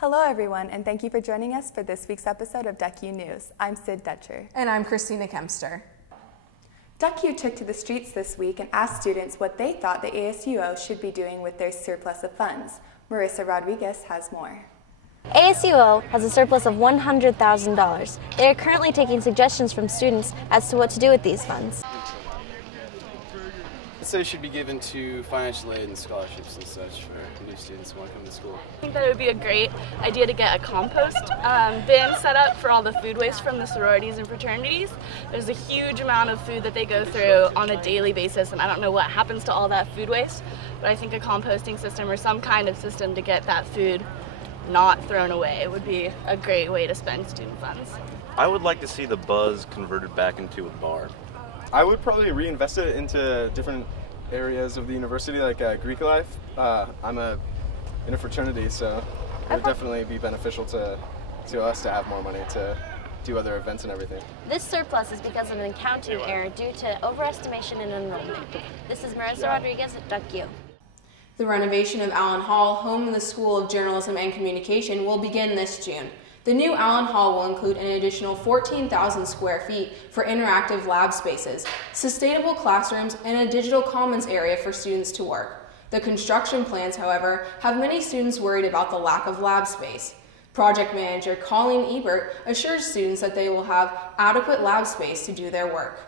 Hello everyone, and thank you for joining us for this week's episode of DuckU News. I'm Sid Dutcher. And I'm Christina Kempster. DuckU took to the streets this week and asked students what they thought the ASUO should be doing with their surplus of funds. Marissa Rodriguez has more. ASUO has a surplus of $100,000. They are currently taking suggestions from students as to what to do with these funds. So it should be given to financial aid and scholarships and such for new students who want to come to school. I think that it would be a great idea to get a compost bin set up for all the food waste from the sororities and fraternities. There's a huge amount of food that they go through on a daily basis, and I don't know what happens to all that food waste, but I think a composting system or some kind of system to get that food not thrown away would be a great way to spend student funds. I would like to see the Buzz converted back into a bar. I would probably reinvest it into different areas of the university, like Greek life. I'm in a fraternity, so it would definitely be beneficial to us to have more money to do other events and everything. This surplus is because of an accounting error due to overestimation in enrollment. This is Marissa Rodriguez at DuckU. The renovation of Allen Hall, home of the School of Journalism and Communication, will begin this June. The new Allen Hall will include an additional 14,000 square feet for interactive lab spaces, sustainable classrooms, and a digital commons area for students to work. The construction plans, however, have many students worried about the lack of lab space. Project manager Colleen Ebert assures students that they will have adequate lab space to do their work.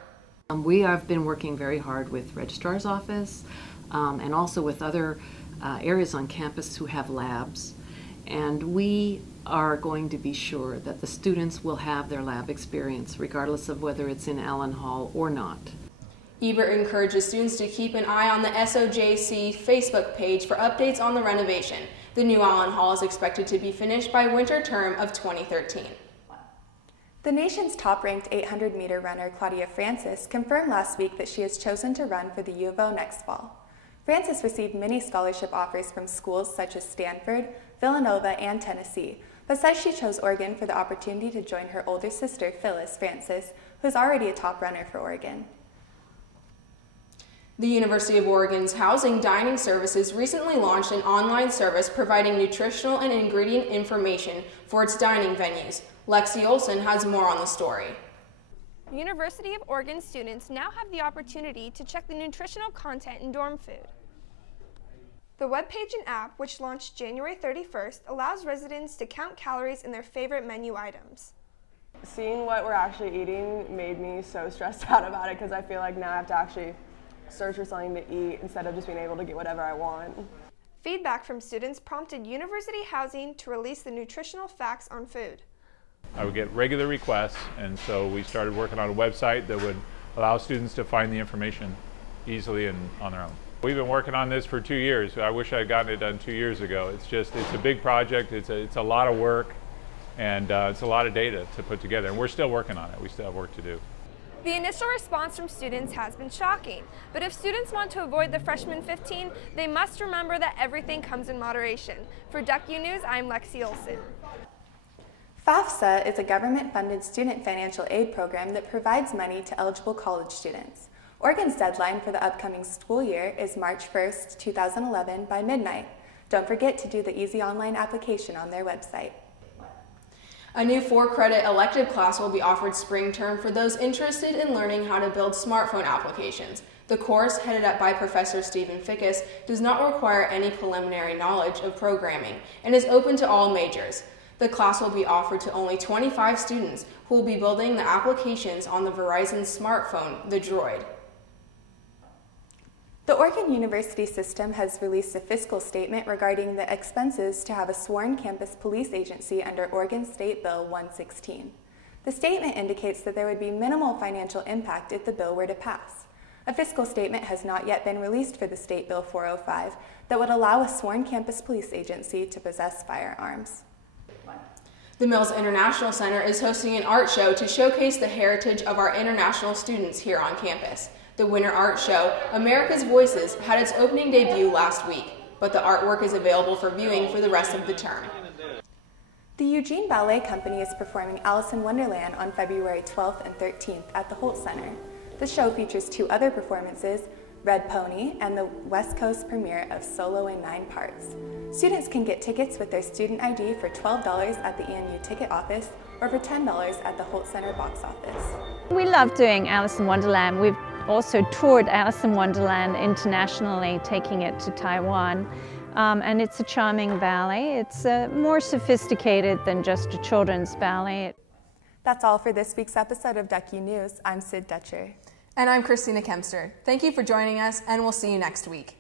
We have been working very hard with Registrar's Office and also with other areas on campus who have labs. And we are going to be sure that the students will have their lab experience regardless of whether it's in Allen Hall or not. Ebert encourages students to keep an eye on the SOJC Facebook page for updates on the renovation. The new Allen Hall is expected to be finished by winter term of 2013. The nation's top-ranked 800-meter runner, Claudia Francis, confirmed last week that she has chosen to run for the U of O next fall. Francis received many scholarship offers from schools such as Stanford, Villanova, and Tennessee, but says she chose Oregon for the opportunity to join her older sister, Phyllis Francis, who is already a top runner for Oregon. The University of Oregon's Housing Dining Services recently launched an online service providing nutritional and ingredient information for its dining venues. Lexi Olson has more on the story. University of Oregon students now have the opportunity to check the nutritional content in dorm food. The webpage and app, which launched January 31st, allows residents to count calories in their favorite menu items. Seeing what we're actually eating made me so stressed out about it because I feel like now I have to actually search for something to eat instead of just being able to get whatever I want. Feedback from students prompted University Housing to release the nutritional facts on food. I would get regular requests, and so we started working on a website that would allow students to find the information easily and on their own. We've been working on this for 2 years. I wish I had gotten it done 2 years ago. It's a big project, it's a lot of work, and it's a lot of data to put together, and we're still working on it. We still have work to do. The initial response from students has been shocking, but if students want to avoid the freshman 15, they must remember that everything comes in moderation. For DuckU News, I'm Lexi Olson. FAFSA is a government-funded student financial aid program that provides money to eligible college students. Oregon's deadline for the upcoming school year is March 1st, 2011 by midnight. Don't forget to do the easy online application on their website. A new 4-credit elective class will be offered spring term for those interested in learning how to build smartphone applications. The course, headed up by Professor Stephen Fickus, does not require any preliminary knowledge of programming and is open to all majors. The class will be offered to only 25 students who will be building the applications on the Verizon smartphone, the Droid. The Oregon University system has released a fiscal statement regarding the expenses to have a sworn campus police agency under Oregon State Bill 116. The statement indicates that there would be minimal financial impact if the bill were to pass. A fiscal statement has not yet been released for the State Bill 405 that would allow a sworn campus police agency to possess firearms. The Mills International Center is hosting an art show to showcase the heritage of our international students here on campus. The winter art show, America's Voices, had its opening debut last week, but the artwork is available for viewing for the rest of the term. The Eugene Ballet Company is performing Alice in Wonderland on February 12th and 13th at the Holt Center. The show features 2 other performances, Red Pony, and the West Coast premiere of Solo in 9 Parts. Students can get tickets with their student ID for $12 at the ENU ticket office or for $10 at the Holt Center box office. We love doing Alice in Wonderland. We've also toured Alice in Wonderland internationally, taking it to Taiwan. And it's a charming ballet. It's more sophisticated than just a children's ballet. That's all for this week's episode of DECU News. I'm Sid Dutcher. And I'm Christina Kempster. Thank you for joining us, and we'll see you next week.